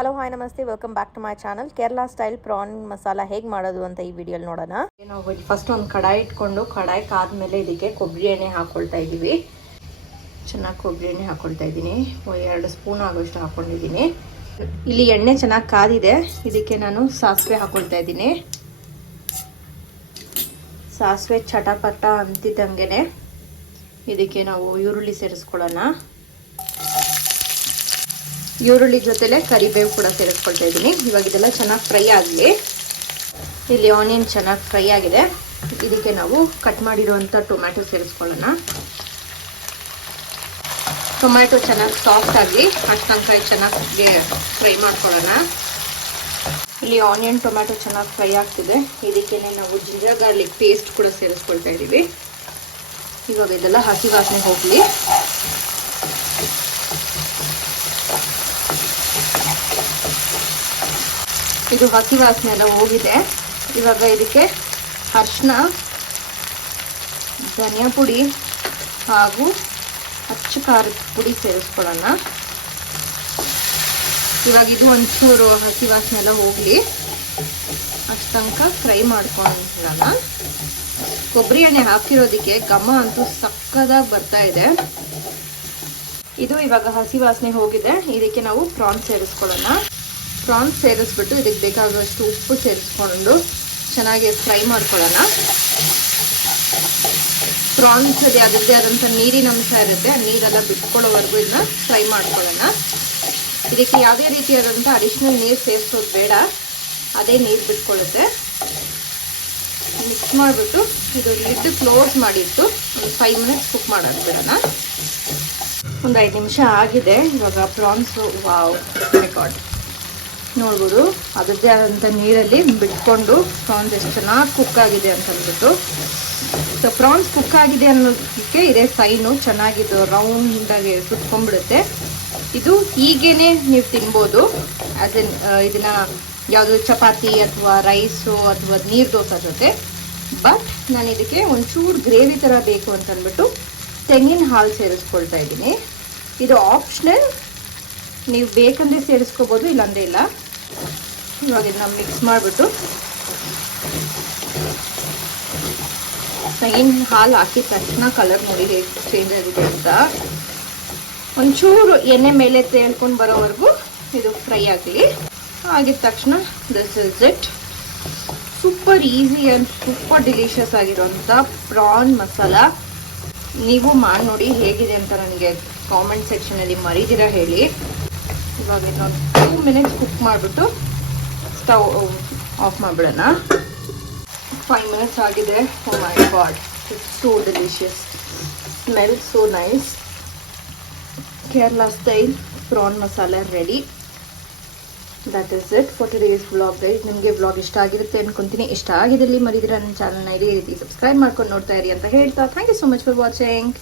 Hello hi ನಮಸ್ತೆ, welcome back to my channel. Kerala style prawn masala ಹೇಗೆ ಮಾಡೋದು ಅಂತ ಈ ವಿಡಿಯೋಲಿ ನೋಡೋಣ. ನಾವು ಫಸ್ಟ್ ಒಂದು ಕಡಾಯಿ ಇಟ್ಕೊಂಡು ಕಡಾಯಿ ಕಾದ್ಮೇಲೆ ಇದಕ್ಕೆ ಕೊಬ್ಬರಿ ಎಣ್ಣೆ ಹಾಕೊಳ್ತಾ ಇದ್ದೀವಿ. ಚೆನ್ನಾಗಿ ಕೊಬ್ಬರಿ ಎಣ್ಣೆ ಹಾಕೊಳ್ತಾ ಇದ್ದೀನಿ. 2 ಸ್ಪೂನ್ ಆಗೋಷ್ಟು ಹಾಕೊಂಡಿದ್ದೀನಿ. ಇಲ್ಲಿ ಎಣ್ಣೆ ಚೆನ್ನಾಗಿ ಕಾದಿದೆ. ಇದಕ್ಕೆ ನಾನು ಸಾಸಿವೆ ಹಾಕೊಳ್ತಾ ಇದ್ದೀನಿ. ಸಾಸಿವೆ ಚಟಪಟ ಅಂತಿದ್ದಂಗೆ ಇದಕ್ಕೆ ನಾವು ಈರುಳ್ಳಿ ಸೇರಿಸ್ಕೊಳ್ಳೋಣ. ಈರುಳ್ಳಿ ಜೊತೆಲೆ ಕರಿಬೇವು ಕೂಡ ಸೇರಿಸ್ಕೊಳ್ತಾ ಇದ್ದೀನಿ. ಇವಾಗ ಇದೆಲ್ಲ ಚೆನ್ನಾಗಿ ಫ್ರೈ ಆಗಲಿ. ಇಲ್ಲಿ ಆನಿಯನ್ ಚೆನ್ನಾಗಿ ಫ್ರೈ ಆಗಿದೆ. ಇದಕ್ಕೆ ನಾವು ಕಟ್ ಮಾಡಿರುವಂಥ ಟೊಮ್ಯಾಟೊ ಸೇರಿಸ್ಕೊಳ್ಳೋಣ. ಟೊಮ್ಯಾಟೊ ಚೆನ್ನಾಗಿ ಸಾಫ್ಟ್ ಆಗಲಿ, ಅಷ್ಟು ತನಕ ಚೆನ್ನಾಗಿ ಫ್ರೈ ಮಾಡ್ಕೊಳ್ಳೋಣ. ಇಲ್ಲಿ ಆನಿಯನ್ ಟೊಮ್ಯಾಟೊ ಚೆನ್ನಾಗಿ ಫ್ರೈ ಆಗ್ತಿದೆ. ಇದಕ್ಕೇನೆ ನಾವು ಜಿಂಜರ್ ಗಾರ್ಲಿಕ್ ಪೇಸ್ಟ್ ಕೂಡ ಸೇರಿಸ್ಕೊಳ್ತಾ ಇದ್ದೀವಿ. ಇವಾಗ ಇದೆಲ್ಲ ಹಸಿ ವಾಸನೆ ಹೋಗಲಿ. ಇದು ಹಸಿ ವಾಸನೆ ಎಲ್ಲ ಹೋಗಿದೆ. ಇವಾಗ ಇದಕ್ಕೆ ಅರಿಶಿನ, ಧನಿಯಾ ಪುಡಿ ಹಾಗೂ ಅಚ್ಚ ಖಾರದ ಪುಡಿ ಸೇರಿಸ್ಕೊಳ್ಳೋಣ. ಇವಾಗ ಇದು ಒಂಚೂರು ಹಸಿ ವಾಸನೆ ಎಲ್ಲ ಹೋಗಲಿ, ಅಷ್ಟು ತನಕ ಫ್ರೈ ಮಾಡ್ಕೊಳ್ಳೋಣ. ಕೊಬ್ಬರಿ ಎಣ್ಣೆ ಹಾಕಿರೋದಕ್ಕೆ ಘಮ ಅಂತೂ ಸಕ್ಕದಾಗಿ ಬರ್ತಾ ಇದೆ. ಇದು ಇವಾಗ ಹಸಿ ವಾಸನೆ ಹೋಗಿದೆ. ಇದಕ್ಕೆ ನಾವು ಪ್ರಾನ್ಸ್ ಸೇರಿಸ್ಕೊಳ್ಳೋಣ. ಪ್ರಾನ್ಸ್ ಸೇರಿಸ್ಬಿಟ್ಟು ಇದಕ್ಕೆ ಬೇಕಾಗುವಷ್ಟು ಉಪ್ಪು ಸೇರಿಸ್ಕೊಂಡು ಚೆನ್ನಾಗಿ ಫ್ರೈ ಮಾಡ್ಕೊಳ್ಳೋಣ. ಪ್ರಾನ್ಸ್ ಅದರದ್ದೇ ಆದಂಥ ನೀರಿನ ಅಂಶ ಇರುತ್ತೆ, ನೀರೆಲ್ಲ ಬಿಟ್ಕೊಳ್ಳೋವರೆಗೂ ಇದನ್ನ ಫ್ರೈ ಮಾಡ್ಕೊಳ್ಳೋಣ. ಇದಕ್ಕೆ ಯಾವುದೇ ರೀತಿಯಾದಂಥ ಅಡಿಷ್ನಲ್ ನೀರು ಸೇರಿಸೋದು ಬೇಡ, ಅದೇ ನೀರು ಬಿಟ್ಕೊಳ್ಳುತ್ತೆ. ಮಿಕ್ಸ್ ಮಾಡಿಬಿಟ್ಟು ಇದು ಲಿಡ್ ಕ್ಲೋಸ್ ಮಾಡಿಟ್ಟು ಒಂದು 5 ಮಿನಿಟ್ಸ್ ಕುಕ್ ಮಾಡೋದು ಬಿಡೋಣ. ಒಂದು 5 ನಿಮಿಷ ಆಗಿದೆ. ಇವಾಗ ಪ್ರಾನ್ಸು ವಾವ್ ರೆಕಾರ್ಡ್ ನೋಡ್ಬೋದು, ಅದರದ್ದೇ ಆದಂಥ ನೀರಲ್ಲಿ ಬಿಟ್ಕೊಂಡು ಪ್ರಾನ್ಸ್ ಎಷ್ಟು ಚೆನ್ನಾಗಿ ಕುಕ್ ಆಗಿದೆ ಅಂತ ಅಂದ್ಬಿಟ್ಟು. ಸೊ ಪ್ರಾನ್ಸ್ ಕುಕ್ ಆಗಿದೆ ಅನ್ನೋದಕ್ಕೆ ಇದೇ ಸೈನು. ಚೆನ್ನಾಗಿದ್ದು ರೌಂಡಾಗಿ ಸುತ್ಕೊಂಡ್ಬಿಡುತ್ತೆ. ಇದು ಹೀಗೇನೆ ನೀವು ತಿನ್ಬೋದು. ಆ್ಯಸ್ ಎನ್ ಇದನ್ನ ಯಾವುದು ಚಪಾತಿ ಅಥವಾ ರೈಸು ಅಥವಾ ನೀರು ದೋಸೆ ಜೊತೆ. ಬಟ್ ನಾನು ಇದಕ್ಕೆ ಒಂಚೂರು ಗ್ರೇವಿ ಥರ ಬೇಕು ಅಂತ ಅಂದ್ಬಿಟ್ಟು ತೆಂಗಿನ ಹಾಲು ಸೇರಿಸ್ಕೊಳ್ತಾ ಇದ್ದೀನಿ. ಇದು ಆಪ್ಷನಲ್, ನೀವು ಬೇಕಂದ್ರೆ ಸೇರಿಸ್ಕೋಬೋದು, ಇಲ್ಲಾಂದರೆ ಇಲ್ಲ. ಇವಾಗ ಇದನ್ನ ಮಿಕ್ಸ್ ಮಾಡಿಬಿಟ್ಟು ತೆಂಗಿನ ಹಾಲು ಹಾಕಿದ ತಕ್ಷಣ ಕಲರ್ ನೋಡಿ ಹೇಗೆ ಚೇಂಜ್ ಆಗಿದೆ ಅಂತ. ಒಂಚೂರು ಎಣ್ಣೆ ಮೇಲೆ ತೇಳ್ಕೊಂಡು ಬರೋವರೆಗೂ ಇದು ಫ್ರೈ ಆಗಲಿ. ಆಗಿದ ತಕ್ಷಣ this is it. Super easy and super delicious ಆಗಿರೋಂಥ ಪ್ರಾನ್ ಮಸಾಲ. ನೀವು ಮಾಡಿ ನೋಡಿ ಹೇಗಿದೆ ಅಂತ ನನಗೆ ಕಾಮೆಂಟ್ ಸೆಕ್ಷನಲ್ಲಿ ಮರೀದಿರ ಹೇಳಿ. ಇವಾಗ ಇನ್ನೊಂದು 2 ಮಿನಿಟ್ಸ್ ಕುಕ್ ಮಾಡಿಬಿಟ್ಟು ಸ್ಟವ್ ಆಫ್ ಮಾಡಿಬಿಡೋಣ. 5 ಮಿನಿಟ್ಸ್ ಆಗಿದೆ. Oh my god, it's so delicious, smell so nice. Kerala style prawn masala ready. That is it for today's vlog guys. ನಿಮಗೆ ವ್ಲಾಗ್ ಇಷ್ಟ ಆಗಿರುತ್ತೆ ಅನ್ಕೊಂತೀನಿ. ಇಷ್ಟ ಆಗಿದ್ದಲ್ಲಿ ಮರಿದಿರ ನನ್ನ ಚಾನಲ್ನ ಇದೇ ರೀತಿ ಸಬ್ಸ್ಕ್ರೈಬ್ ಮಾಡ್ಕೊಂಡು ನೋಡ್ತಾ ಇರಿ ಅಂತ ಹೇಳ್ತಾ thank you so much for watching.